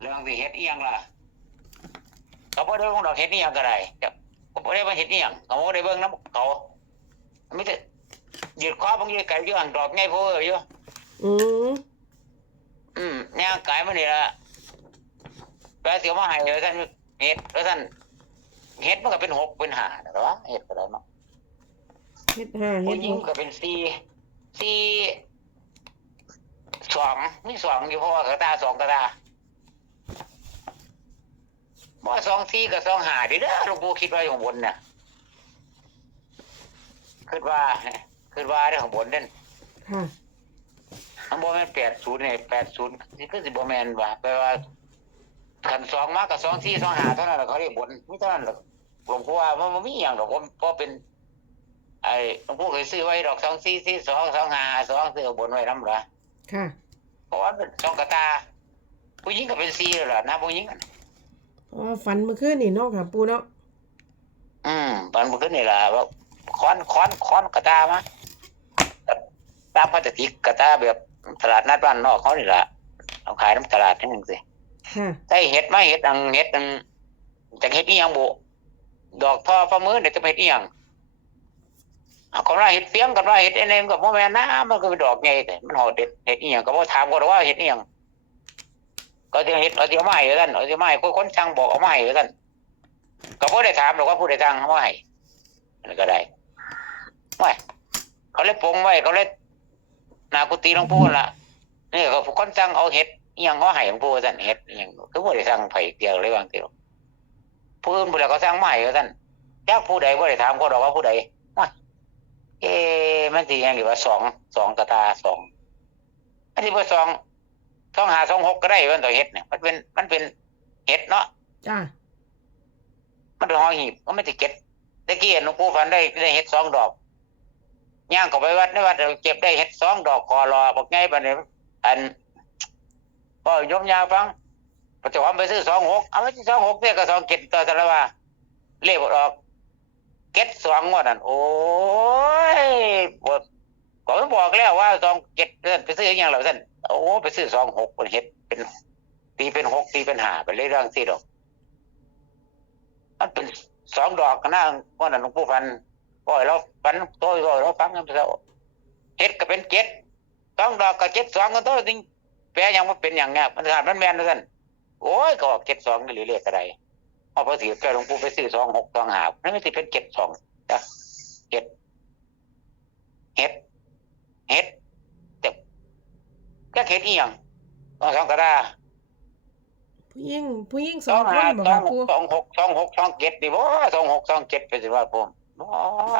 เรื่องที่เฮ็ดเอียงล่ะเขาบ่ได้เบิ่งดอกเฮ็ดเอียงก็ได้แต่เขาบ่ได้ว่าเฮ็ดเอียงเขาบ่ได้เบิ่งน้ำเขามีแต่ยืดคอบางทีไก่อยู่อันดอกใหญ่โพเอออยู่อืมอืมแนวไก่มันนี่ล่ะแปลเสียวมาให้เลยท่านเฮ็ดแล้วท่านเฮ็ดมันก็เป็นหกเป็นห้านะวะเฮ็ดก็ได้เนาะเฮ็ดห้าเฮ็ผู้ดหญิหงกก็เป็นสี่สี่สองมีสองอยู่เพราะว่ากระตาสองกระตา บ่สองสี่กับสองห้าเดิเด้อหลวงปู่คิดว่าอยู่ข้างบนน่ะคิดว่าคิดว่าเรื่องข้างบนนั่นค่ะข้างบนมันแปดศูนย์เนี่ยแปดศูนย์นี่คือสิบแมนว่ะแปลว่าขันสองมากับสองสี่สองห้าเท่านั้นแหละเขาเรียกบนไม่เท่านั้นหรอกหลวงปู่ว่ามันมันมีอย่างหรอกผมเพราะเป็นไอ้หลวงปู่เคยซื้อไว้ดอกสองสี่สี่สองสองห้าสองซื้อบนไว้น้ำเหรอค่ะเพราะว่าเป็นสองกระตาผู้หญิงก็เป็นสี่แล้วล่ะนะผู้หญิง อะอ๋อฝันเมื่อคืนนี่เนาะค่ะปูเนาะอืมตอนมันขึ้นนี่ล่ะว่าค้อนค้อนค้อนกระตามาตามพลาสติกกระตาแบบตลาดนัดบ้านนอกเขานี่ล่ะเอาขายน้ำตลาดนั่นเองสิค่ะได้เห็ดมาเห็ดอังเห็ดอังจากเห็ดอีหยังบุดอกทอฟ้ามือเนี่ยจะเป็นเห็ดอีหยังเอาคนว่าเห็ดเฟียงกันว่าเห็ดไอ้นี่มันก็บ่แม่นนะมันก็เป็นดอกใหญ่แต่มันหอดเด็ดเห็ดอีหยังก็บ่ถามก็ว่าเห็ดอีหยัง ก็จะเห็ดเอาเดี๋ยวมาให้ท่านเอาเดี๋ยวมาให้คนช่างบอกเอามาให้ท่านก็บ่ได้ถามหรอกว่าผู้ใดสั่งเอามาให้อันนก็ได้ไม่เขาเลยปงไว้เขาเลยหนากุฏิหลวงปู่ละนี่ก็คนสั่งเอาเห็ดอิหยังเขาให้หลวงปู่ท่านเฮ็ดอิหยังคือบ่ได้สั่งไผเดียวเลยบางทีหรอกผู้อื่นบ่ได้เขาสั่งมาให้ท่านจักผู้ใดบ่ได้ถามเขาดอกว่าผู้ใดว่เอ๊ะมันสิยังหรือว่าสองสองกระตาสองอันนี้บ่สอง สองหาสองหกก็ได้มันต่อเฮ็ดเนี่ยมันเป็นมันเป็นเฮ็ดเนาะจ้ามันเป็นหอหีบมันไม่ติเก็ตตะกี้หลวงปู่ฝันได้ได้เฮ็ดสองดอกย่างเข้าไปวัดในวัดเก็บได้เฮ็ดสองดอกคอรอบอกไงบัดนี้อันก็ยมยาวฟังปัจจุบันไปซื้อสองหกเอาไว้ที่สองหกเนี่ยก็สองเก็ดต่อสารว่าเลขออกเก็ดสองงวดนั่นโอ้ยบอก ก็ไม่บอกแล้วว่าสองเก็ดเดินไปซื้ออย่างไรท่านโอ้ไปซื้อสองหกเป็นเฮ็ดเป็นตีเป็นหกตีเป็นห้าเป็นเลขเรื่องสี่ดอกมันเป็นสองดอกกันนะว่านั่นหลวงปู่ฟันก็ให้เราฟันโต้ยก็ให้เราฟังกันไปแล้วเฮ็ดก็เป็นเจ็ดสองดอกก็เจ็ดสองกันโต้จริงแปลยังมันเป็นอย่างเงี้ยมันขาดมันแมนนะท่านโอ้ยก็ออกเจ็ดสองนี่หรือเลขอะไรพอพอถือแกหลวงปู่ไปซื้อสองหกสองหานั่นไม่ติเป็นเจ็ดสองนะเจ็ดเฮ็ด เฮ็ดเจ็บก็เฮ็ดอีหยังต้องสองกระดาษผู้หญิงผู้หญิงสสอองงคหานบ่สอค่ะงหปูกสองหกสองหกสองเจ็ดดิบ่สองหกสองเจ็ดเป็นสิว่าผมบ่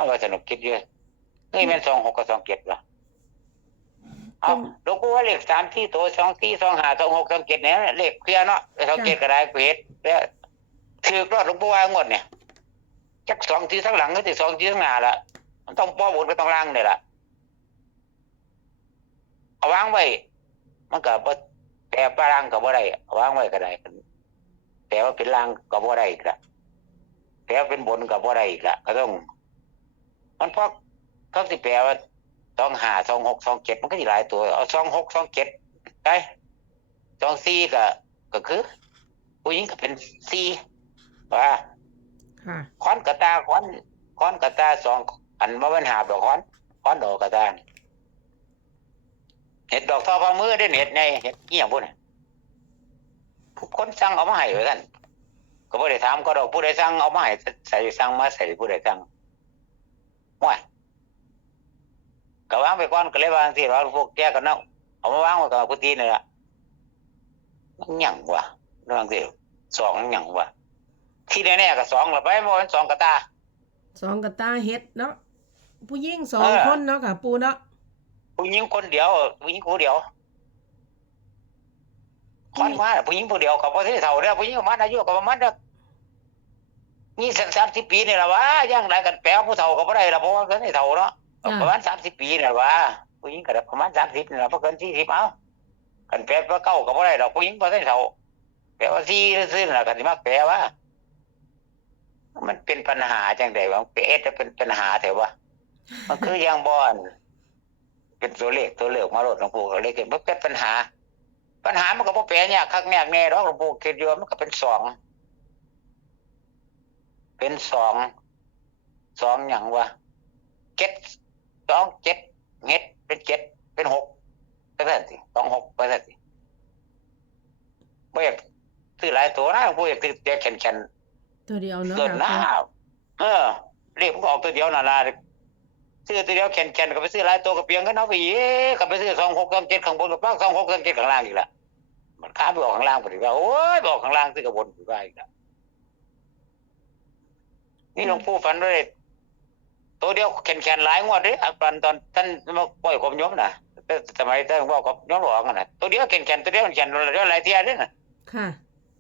ว่าสนุกคิดเยอะนี่แม่นสองหกกับสองเจ็ดวะเอาหลวงปู่ว่าเลขสามที่ตัวสองที่สองหาสองหกสองเจ็ดเนี่ยเลขเคลียร์เนาะสองเจ็ดก็ได้กูเฮ็ดแล้วถือรอดหลวงปู่ว่างวดเนี่ยจักสองที่ทั้งหลังก็ติสองที่ทั้งหน้าละมันต้องป้อบนก็ต้องล่างเนี่ยล่ะ เอาวางไว้ มันก็บ่แต่ปล่างก็บ่ได้เอาวางไว้ก็ได้แต่ว่าเป็นล่างก็บ่ได้อีกละแต่ว่าเป็นบนก็บ่ได้อีกละก็ต้อง มันเพราะเขาสิแปลว่าสองห้าสองหกสองเจ็ดมันก็สิหลายตัว เอาสองหกสองเจ็ดได้สองสี่ก็ก็คือ ผู้หญิงก็เป็นสี่ว่าค่ะค้อนกระตาค้อนค้อนกระตาสองอันมาเป็นหาบดอกค้อนค้อนดอกกระตานี่ เห็ดดอกทอฟ้ามือได้เห็ดในเห็ดเอี่ยงพวกนี้ผู้คนสั่งเอามาให้ไว้ท่านก็บ่ได้ถามก็ดอกผู้ใดสั่งเอามาให้ใส่สั่งมาใส่ผู้ใดสั่งว่าก็วางไปก่อนก็เลยวางสิว่าพวกแกกันเนาะเอามาวางไว้กับกุฏินี่ล่ะมันหยังวะวางสิสองหยังวะที่แน่ๆก็สองละไปบ่เป็นสองกระตาสองกระตาเฮ็ดเนาะผู้หญิงสองเออคนเนาะค่ะ ปูเนาะ ผู้หญิงคนเดียวผู้หญิงคนเดียวคนมาน่ะผู้หญิงผู้เดียวกับพ่อที่เท่าเนี่ยผู้หญิงประมาณอายุกับประมาณสักนี่สามสิบปีนี่แหละวะย่างไรกันแปลผู้เฒ่าก็บ่ได้ละเพราะว่าเกินที่เฒ่าเนาะประมาณสามสิบปีนี่แหละวะผู้หญิงก็ได้ประมาณสามสิบนี่แหละเพราะเกินสี่สิบเอากันแปลว่าเก้าก็บ่ได้ดอกผู้หญิงบ่ได้เฒ่าแปลว่าสี่ซื่อๆน่ะกันสิมาแปลว่ามันเป็นปัญหาจังไดวะเอ๊ะจะเป็นปัญหาแต่ว่ามันคือยังบอน เป็นตัวเลขตัวเลขมาโหลดหลวงปู่เขาเลขเก็บมันเป็นปัญหา ปัญหามันก็บ่แปลยากคักแนกแน่ดอกหลวงปู่คิดอยู่ว่ามันก็เป็นสองเป็นสองสองหยังวะเจ็ดสองเจ็ดเฮ็ดเป็นเจ็ดเป็นหกไปซั่นสิสองหกไปซั่นสิบ่อยากซื้อหลายตัวนะบ่อยากซื้อแต่แข็งๆตัวเดียวเนาะเกินหน้าค่ะเออเรียกมันก็ออกตัวเดียวน่ะล่ะ ซื้อตัวเดียวแข็งๆก็ไปซื้อหลายตัวก็เปลียงกันเอาไปอีกก็ไปซื้อสองหกสองเจ็ดข้างบนกับสองหกสองเจ็ดข้างล่างอีกละมันข้ามไปออกข้างล่างไปอีกแล้วโอ้ยไปออกข้างล่างซื้อกับบนไปว่าอีกแล้วนี่หลวงปู่ฝันเลยตัวเดียวแข็งๆหลายงวดเด้อตอนตอนท่านมาปล่อยความโยมน่ะแต่สมัยท่านบอกกับโยมหลวงน่ะตัวเดียวแข็งๆตัวเดียวแข็งๆตัวเดียวหลายเที่ยเด้อน่ะค่ะ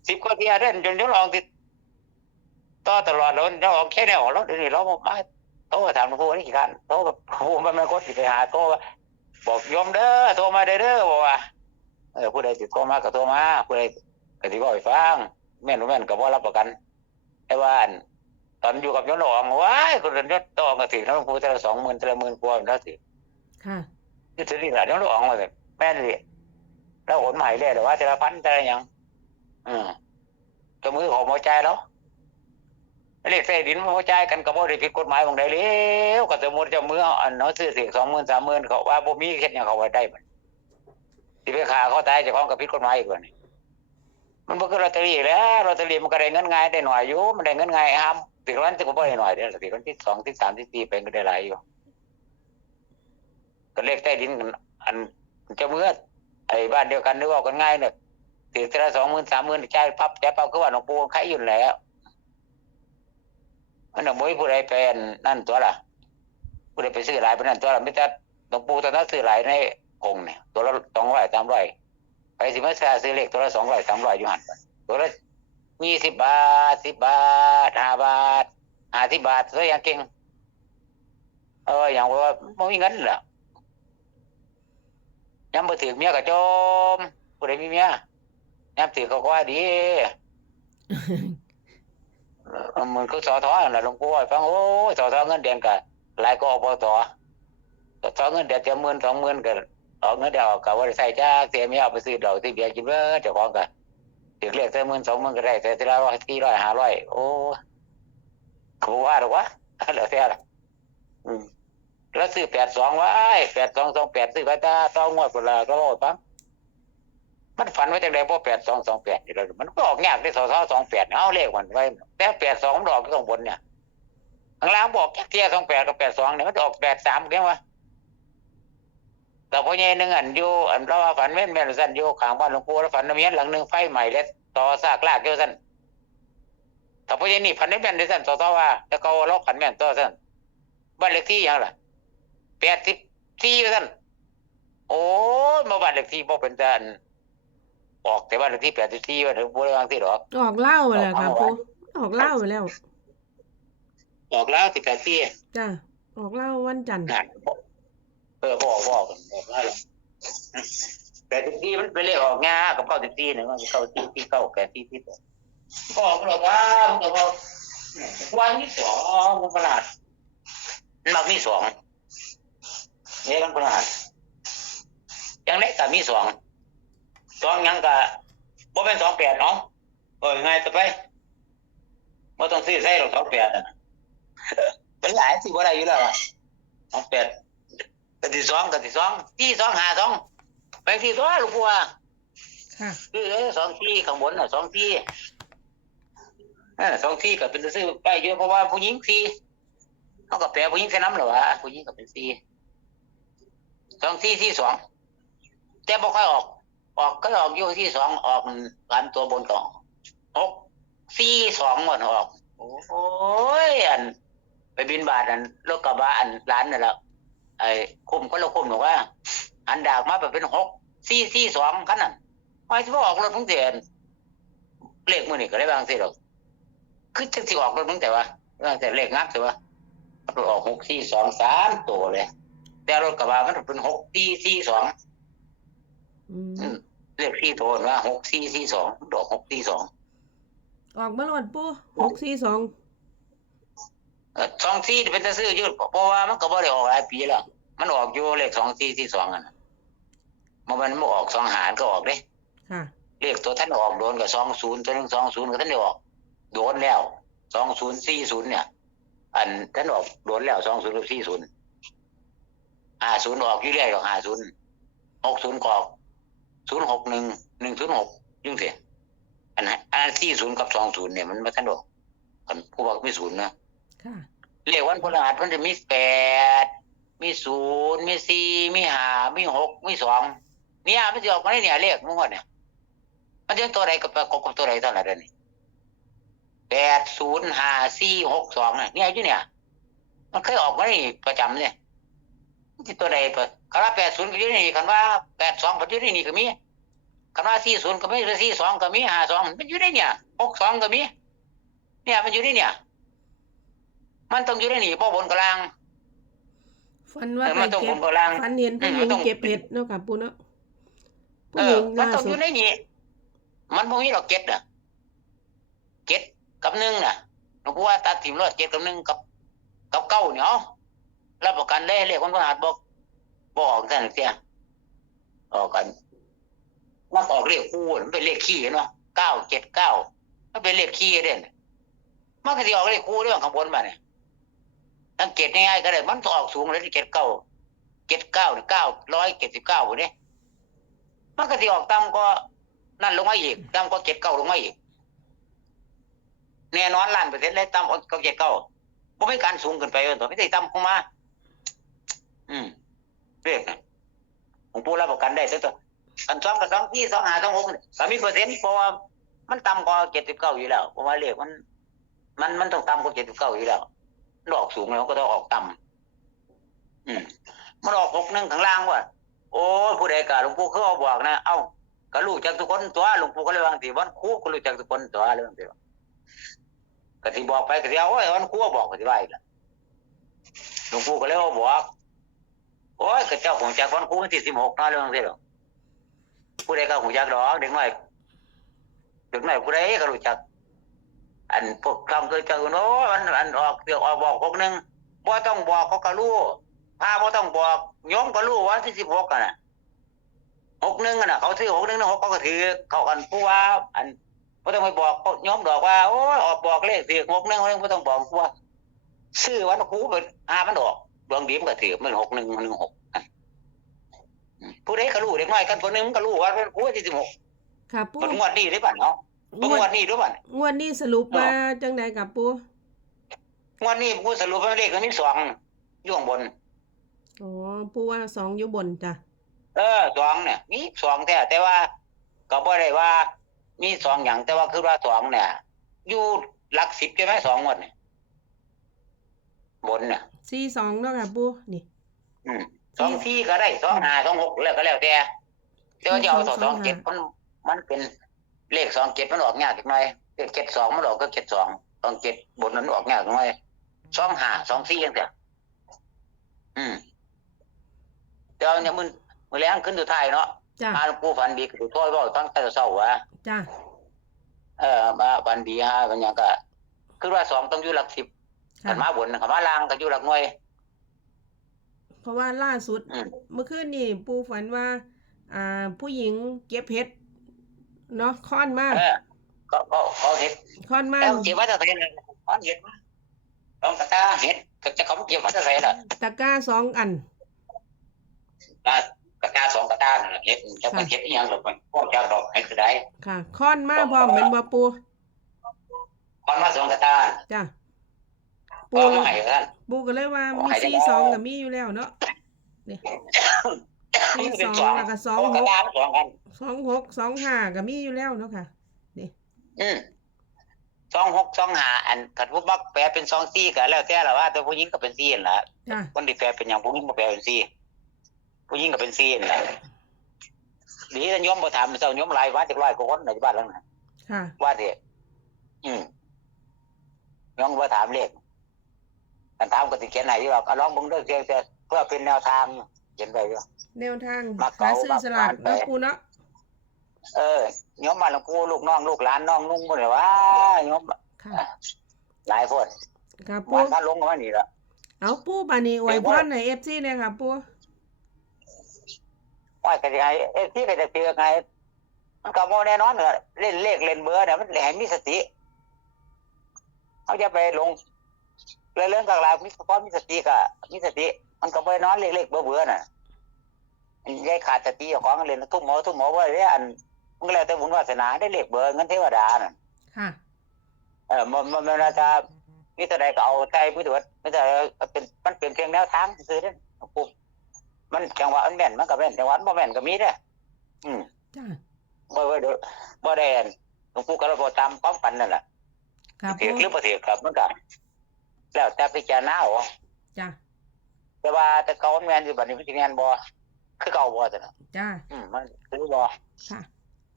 สิบกว่าเที่ยเด้อจนโยมหลวงติดต่อตลอดแล้วเราออกแค่แนวแล้วเดี๋ยวนี้เรามาโทรถามหลวงปู่นี่กี่กันโทรกับโอ้มันไม่กดสิไปหาโทรว่าบอกโยมเด้อโทรมาเด้อเด้อบอกว่าเออผู้ใดติดโทรมาก็โทรมาผู้ใดก็สิบอกให้ฟังแม่นบ่แม่นก็บ่รับประกันแต่ว่าอันตอนอยู่กับโยมหลวงว้ายคนเดินยศต่อก็ถึงแล้วหลวงปู่แต่ละสองหมื่นแต่ละหมื่นกว่าแล้วสิค่ะนี่สินี่ล่ะโยมหลวงว่าแบบแม่นดิแล้วขนใหม่เลยแต่ว่าแต่ละพันแต่ละหยังอืมก็มือของหัวใจแล้ว เลขใต้ดินมันบ่จ่ายกันก็บ่ได้ผิดกฎหมายบางใดแล้วก็สมมติจะมืออันเนาะซื้อสิ20,000 30,000เขาว่าบ่มีเฮ็ดหยังเขาไว้ได้มันสิไปฆ่าเขาตายเจ้าของก็ผิดกฎหมายอีกว่านี่มันบ่คือลอตเตอรี่แล้วลอตเตอรี่มันก็ได้เงินง่ายได้หน่อยอยู่มันได้เงินง่ายห้ามสิวันที่ก็บ่ได้หน่อยเด้อสิวันที่2ที่3ที่4ไปก็ได้หลายอยู่ก็เลขใต้ดินกันอันจ้ามือไอ้บ้านเดียวกันนึกว่ากันง่ายเนี่ยสิแต่ละ20,000 30,000จ่ายพับจ่ายปั๊บคือว่าหลวงปู่ใครอยู่แล้ว มันน่ะบ่มีผู้ใดไปอันนั่นตัวล่ะผู้ใดไปซื้อหลายไปนั่นตัวล่ะมีแต่หลวงปู่ตอนนั้นซื้อหลายในองค์เนี่ยตัวละสองร้อยสามร้อยไปสิมาซื้อเลขตัวละสองร้อยสามร้อยอยู่หันตัวละยี่สิบบาทสิบบาทห้าบาทห้าสิบบาทตัวอย่างเก่งเอออย่างว่าไม่มีเงินล่ะย้ำบ่ถือเมียก็จมผู้ใดมีเมียย้ำถือเขาก็ว่าดี มันก็สอท้อนั่นแหละหลวงปู่ให้ฟังโอ้ยสอท้อเงินเดือนก็หลายก็อบตสอทอเงินเดือนจะหมื่นสองหมื่นก็ออกเงินเดือนออกก็ว่าได้ใส่จ้าเสียไม่เอาไปซื้อดอกที่เบียร์กินเบ้อเจ้าของก็ถึงเรียกแต่หมื่นสองหมื่นก็ได้แต่ทีละร้อยสี่ร้อยห้าร้อยโอ้เขาว่าหรอวะแล้วแต่ละแล้วซื้อแปดสองไว้แปดสองสองแปดซื้อไปตาต้องงวดคนละก็โลดปั๊ม มันฝันไว้จังไดพอแปดสองสองแปดนี่แล้วมันก็ออกยากที่สอทองสองแปดเอาเลขมันไว้ แต่แปดสองดอกข้างบนเนี่ยข้างล่างบอกเทียสองแปดกับแปดสองเนี่ยมันออกแปดสามเกันวะแต่พอใหญ่หนึ่งอันอยู่อันเราฝันแม่นแม่นสั้นอยู่ขางบ้านหลวงปู่แล้วฝันน้ำเมียนหลังหนึ่งไฟใหม่แล้วต่อซากลากเยอะสั้นแต่พอใหญ่นี่ฝันได้แม่นได้สั้นต่อต่อว่าแต่เขาล็อกฝันแม่นต่อสั้นบ้านเลขที่ยังล่ะแปดสิบสี่สั้นโอ้ยมาบ้านเลขที่บ่เป็นแต่อัน ออกแต่บ้านเลขที่แปดสิบสี่ว่าถึงบ่ได้วางที่หรอกออกเหล้าไปแล้วค่ะปูออกเหล้าไปแล้ว ออกแล้วสิบแปดที่จ้ะออกเหล้าวันจันทร์นั่นเออบอกบอกกันบอกว่าอะไรแต่สิบสี่มันไปเรียกออกงากับเก้าสิบสี่หนึ่งมันเก้าสิบที่เก้าแปดที่ที่บอกก็บอกว่ามันก็บอกวันที่สองมันประหลาดมันมักมีสองเนี่ยมันประหลาดยังไงก็มีสอง สองยังก็บ่เป็นสองแปดเนาะเออง่ายต่อไปบ่ต้องซื้อใส่หรอกสองแปดอะเป็นหลายสิบ่ได้อยู่แล้วอะสองแปดกันที่สองกันที่สองที่สองหาสองไปที่ตัวลูกปัวค่ะคือเอ้ยสองที่ข้างบนน่ะสองที่เออสองที่ก็เป็นซื้อไปเยอะเพราะว่าผู้หญิงสี่เขาก็แปลผู้หญิงใส่น้ำเหรอวะผู้หญิงก็เป็นสี่สองที่ที่สองแต่บ่ค่อยออก ออกก็ออกอยู่ที่สองออกกันตัวบนก่อหกสี่สองหมดออก โอ้ยอัน ไปบินบาทอันรถกระบะอันร้านนั่นแหละไอ้คุ้มก็เราคุ้มหนูว่า อันดากมาแบบเป็นหกสี่สี่สองคันนั้นไม่ที่ว่าออกรถทั้งเดือนเลขมือนี่ก็ได้บางสิหรอกคือจะที่ออกรถตั้งแต่ว่าตั้งแต่เลขงับแต่ว่ามันออกหกสี่สองสามตัวเลย แต่รถกระบะมันเป็นหกสี่สี่สองอืม เลขที่โทนว่าหกสี่สี่สองดอกหกสี่สองออกมาหลดปูหกสี่สองเอ่อสองสี่เป็นจะซื้ออยืดเพราะว่ามันก็บ่ได้ออกหลายปีแล้วมันออกอยู่เลขสองสี่ที่สองอะนะมันมันบ่ออกสองหารก็ออกเด้ค่ะเลขตัวท่านออกโดนกับสองศูนย์ตัวหนึ่งสองศูนย์กับท่านได้ออก โดนแล้วสองศูนย์สี่ศูนย์เนี่ย อันท่านออกโดนแล้วสองศูนย์กับสี่ศูนย์ห้าศูนย์ออกอยู่เรื่อยหรอกห้าศูนย์หกศูนย์กออก ศูนย์หกหนึ่งหนึ่งศูนย์หกยุ่งเสียอันนั้นอันสี่ศูนย์กับสองศูนย์เนี่ยมันไม่ท่านออกอันผู้บอกมีศูนย์นะค่ะเลขวันพฤหัสมันจะมีแปดมีศูนย์มีสี่มีห้ามีหกมีสองเนี่ยมันจะออกมาได้เนี่ยเลขมึงว่าเนี่ย มันจะตัวใดกับประกอบกับตัวใดเท่าไหร่เดี๋ยวนี้แปดศูนย์ห้าสี่หกสองเนี่ยเนี่ยอยู่เนี่ย มันเคยออกมาได้ประจำเนี่ยมันจะตัวใดตัว คำว่าแปดศูนย์ก็อยู่ในนี่คำว่าแปดสองก็อยู่ในนี่ก็มีคำว่าสี่ศูนย์ก็มีสี่สองก็มีห้าสองมันอยู่ในเนี่ยหกสองก็มี เนี่ยมันอยู่ในเนี่ย มันต้องอยู่ในนี่เพราะบนกลางฝันว่าเออไปมันต้องเก็บบนกลางฝันเห็นผู้หญิอืมมังนต้อง เก็บเห็ดเนาะค่ะปูเนาะเอผู้หอญิงมันล่าต้องอสุดยู่ในนี้มันบ่มีหรอกเก็ดน่ะเก็ดกับหนึ่งน่ะหลวงปู่ว่าตัดถิ่มรอดเก็ดกับหนึ่งกับกับเก้าเนี่ยเอารับประกันเลยเรียกคนประหารบอก บอกท่านเสียออกกันมันออกเลขคู่มันเป็นเลขขี้เนาะเก้าเจ็ดเก้ามันเป็นเลขขี้เด่นมันก็จะออกเลขคู่เรื่องข้างบนมาเนี่ยสังเกตง่ายๆก็ได้มันต้องออกสูงเลยที่เจ็ดเก้าเจ็ดเก้าเก้าร้อยเจ็ดสิบเก้าเนี่ยมันก็สิออกต่ำก็นั่นลงมาอีกต่ำก็เจ็ดเก้าลงมาอีกแน่นอนล้านเปอร์เซ็นต์เลยต่ำก็เจ็ดเก้าบ่มีการสูงขึ้นไปเลยตัวไม่ได้ต่ำเข้ามา อืม เรียกนะผมพูดรับประกันได้ตัวตัวกันสองกับสองที่สองหาสองหกนี่ก็มีเปอร์เซ็นต์เพราะว่ามันต่ำกว่าเจ็ดสิบเก้าอยู่แล้วเพราะว่าเลขมัน มันมันต้องต่ำกว่าเจ็ดสิบเก้าอยู่แล้วมันออกสูงแล้วก็ต้องออกต่ำอืมมันออกหกหนึ่งข้างล่างว่ะโอ้ผู้ใดกะหลวงปู่เขาเอาบอกนะเอ้าก็รู้จักทุกคนตัวหลวงปู่ก็เลยว่าสิวันครูก็รู้จักทุกคนตัวเลยว่าสิก็ที่บอกไปก็ที่เอาไว้วันครูก็บอกก็ที่ว่าอีกละหลวงปู่ก็เลยเอาบอก โอ้ยก็เจ้าของจักวันคูวันที่สิบหกนะเรื่องสิหรอกผู้ใดก็หูจักดอกเด็กน้อยเด็กน้อยผู้ใดก็รู้จัก อันพวกคำเคยเจอโน้อันอันออกเดี๋ยวออกบอกหกหนึ่งบ่ต้องบอกเขาก็รู้พาบ่ต้องบอกโยมก็รู้วันที่สิบหกกันน่ะหกหนึ่งน่ะ เขาซื้อหกหนึ่งหกเขาก็ถือเขากันผู้ว่า อันบ่ต้องไปบอกเขาโยมดอกว่าโอ้ยออกบอกเลขถือหกหนึ่งหกหนึ่งบ่ต้องบอกผู้ว่าซื้อวันครูเป็นอามันออก ดวงดีมันก็ถือมันหกหนึ่งหนึ่งหกผู้ใดก็รู้เด็กน้อยกันคนหนึงมันก็รู้ว่าเป็นครูวันที่สิบหกค่ะปูคนงวดนี้ได้ป่ะเนาะงเบิ่งวงวดดนี้ด้วยป่ะงวดนี้สรุปว่าจังใดกับปูงวดนี้ผู้สรุปว่าเลขมันมีสองอยู่ข้างบนอ๋อปูว่าสองอยู่บนจ้ะเออสองเนี่ยมีสองแท้แต่ว่า ก็บ่ได้ว่า มีสองอย่างแต่ว่าคือว่าสองเนี่ยอยู่หลักสิบใช่ไหมสองงวดเนี่ยบนเนี่ย สี่สองเนาะค่ะปูนี่ อืมสองที่ก็ได้สองห้าสองหกแล้วก็แล้วแต่แต่ว่าจะเอาสองสองเจ็ดมันมันเป็นเลขสองเจ็ดมันออกยากอีกหน่อยเลขเจ็ดสองมันออกก็เจ็ดสองสองเจ็ดบนนั้นออกยากหน่อยสองห้าสองสี่ยังแต่อืมเดี๋ยวเนี่ยมันมันแรงขึ้นอยู่ท้ายเนาะจ้ะมาหลวงปู่ฝันดีก็ถูกถ้อยบ่ตั้งแต่เช้าว่าจ้ะเออมาฝันดีฮะมันหยังก็คือว่าสองต้องอยู่หลักสิบ ค่ะกันมาบนกันมาล่างก็อยู่หลักหน่วย เพราะว่าล่าสุด อืม เมื่อคืนนี่ปูฝันว่า อ่า ผู้หญิงเก็บเห็ดเนาะค้อนมากเออก็ก็ก็เห็ดค้อนมากแล้วเก็บไว้จะใส่เลยก้อนเห็ดมาต้องกระตาเห็ดก็จะเขาเก็บไว้จะใส่ละตะกร้าสองอันกกระตาสองกระตานั่นแหละเห็ดจะเป็นเห็ดอีหยังหรอกมันพวกเจ้าดอกให้ก็ได้ค่ะค้อนมากพร้อมเป็นบ่ปู ก้อนมาสองกระตา จ้ะ ก็ปูมาให้กันปูก็เลยว่าเอามีให้ได้สี่แล้วสองกับมีอยู่แล้วเนาะนี่สี่มันเป็นสสอองงแล้วก็สองเพราะหกระกตาสองกันสองหกสองห้ากับมีอยู่แล้วเนาะค่ะอืมสองหกสองห้าอันขัดผู้บักแปลเป็นสองสี่ก็แล้วแต่ละว่า แต่ผู้หญิงก็เป็นสี่นั่นแหละจ้ะคนที่แปลเป็นอย่างผู้หญิงก็แปลเป็นสี่ผู้หญิงก็เป็นสี่นั่นแหละดีแต่โยมบ่ถามเจ้าโยมหลายว่าจากร้อยกว่าคนในบ้านหลังนั้นค่ะว่าเด็อืมโยมบ่ถามเลข กันถามก็สิเขียนไหนที่ว่าก็ลองเบิ่งเด้อเพียงแต่เพื่อเป็นแนวทางเขียนไปอยู่ แนวทางมาหาเก๋าซื้อสลากมาเนาะไปปูเนาะเออโยมมาหลวงปู่ลูกน้องลูกหลานน้องนุ่งบ่ได้ว่าโยมค่ะหลายคนค่ะปูวันถ้าลงก็มานี่ละเอาปูบานี้อวยพรในเอฟซีเนี่ยค่ะปูว่าก็สิให้เอ้ที่ก็จะเตือนไง มันก็บ่แน่นอนก็เล่นเลขเล่นเบอร์เนี่ยมันให้มีสติเขาจะไปลง เรื่องเรื่องกลางๆมีพอมีสติก็มีสติ มันก็บ่ได้นอนเลขเลขเบอร์เบอร์น่ะมันยายขาดสติเจ้าของเล่นทุ่มหมอทุ่มหมอบ่ได้อันมันก็แล้วแต่บุญวาสนาได้เลขเบอร์เงินเทวดาน่ะค่ะเออมันมันมันจะมีแต่ใดก็เอาใจผู้ตรวจไม่แต่เป็นมันเป็นเพียงแนวทางซื่อๆเด้อปุ๊บมันจังหวะมันแม่นมันก็แม่นจังหวะมันบ่แม่นก็มีเด้ออืมจ้าบ่บ่เด้อบ่ได้อันหลวงปู่ก็บ่ตามความฝันนั่นแหละค่ะเถีปูยงหรือบ่เถียงครับมันก็ แล้วแต่พิจารณาเอาจ้าแต่ว่าแต่เก่ามันแม่นอยู่บัดนี้มันสิแม่นบ่คือเก่าบ่ซั่นน่ะจ้าอืมมันคือบ่ค่ะ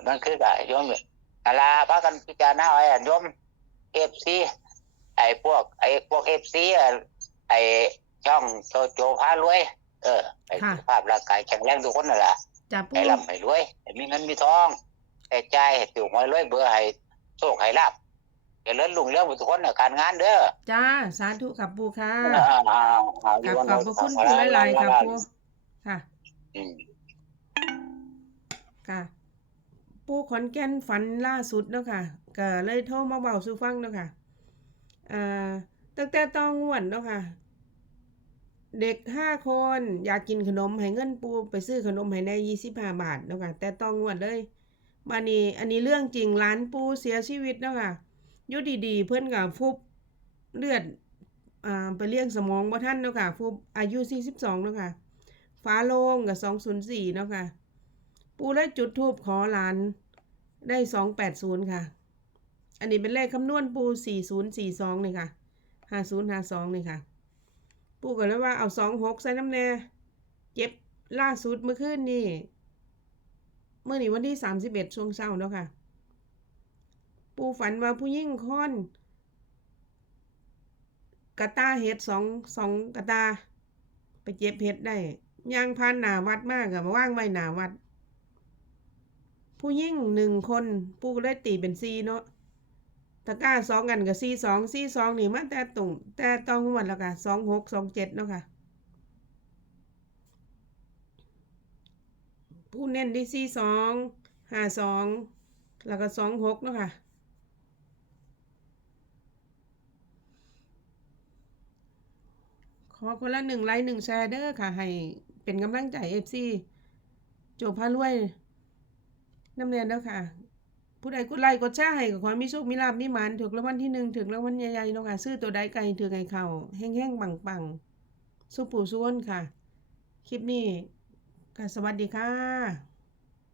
มันคือก็โยมอะลาพากันพิจารณาไว้อะโยม FC ไอ้พวก ไอ้พวก FC อะไอ้ช่องโจโจพารวย เออไอ้สุขภาพร่างกายแข็งแรงทุกคนนั่นล่ะ จ้าปูให้ร่ำให้รวยให้มีเงินมีทองให้ใจายให้ถูกหวยรวยเบอร์ให้โชคให้ลาบ เจริญรุ่งเรืองหมดทุกคนน่ะการงานเด้อจ้า สาธุค่ะปูค่ะอ่าอ่าอ่ากับขอบพระคุณปูหลายๆค่ะปูค่ะ อืมค่ะ ปูขอนแก่นฝันล่าสุดเนาะค่ะก็เลยโทรมาเบาสู่ฟังเนาะค่ะอ่าตั้งแต่ต้องงวดเนาะค่ะ เด็กห้าคนอยากกินขนมให้เงินปูไปซื้อขนมให้ในยี่สิบห้าบาทเนาะค่ะแต่ต้องงวดเลยมานี่อันนี้เรื่องจริงร้านปูเสียชีวิตเนาะค่ะอ ยุดีๆ เพื่อนกับฟุบเลือดอ่าไปเลี้ยงสมองบ่ท่านเนาะค่ะฟุบอายุสี่สิบสองเนาะค่ะฟ้าโล่งกับสองศูนย์สี่เนาะค่ะ ปูได้จุดทูบขอหลานได้สองแปดศูนย์ค่ะ อันนี้เป็นเลขคำนวณปูสี่ศูนย์สี่สองนี่ค่ะห้าศูนย์ห้าสองนี่ค่ะ ปูก็เลยว่าเอาสองหกใส่น้ำแน่เก็บล่าสุดเมื่อคืนนี่เมื่อนี้วันที่สามสิบเอ็ดช่วงเช้าเนาะค่ะ ปูฝันว่าผู้ยิ่งค้นกระตาเห็ดสองสองกระตา ไปเจ็บเห็ดได้ย่างพานหนาวัดมากอะมาว่างไว้หนาวัด ผู้ยิ่งหนึ่งคนปูก็ได้ตีเป็นซีเนาะตะกร้าสองกันกับซีสองซีสองนี่มาแต่ตรงแต่ต้องงวดแล้วค่ะสองหกสองเจ็ดเนาะค่ะผู้เน้นที่ซีสองห้าสองแล้วก็สองหกเนาะค่ะ ขอคนละหนึ่งไลค์หนึ่งแชร์เด้อค่ะ ให้เป็นกำลังใจเอฟซีโจพารวยน้ำเนียนแล้วค่ะ ผู้ใดกดไลค์กดแชร์ให้กับความมีโชคมีลาบมีหมันถึงรางวัลที่หนึ่งถึงรางวัลใหญ่ๆเนาะค่ะ ซื้อตัวใดไกลถึงไงเข่าแห้งๆปังๆสุปู่สุวนค่ะ คลิปนี้ก็สวัสดีค่ะ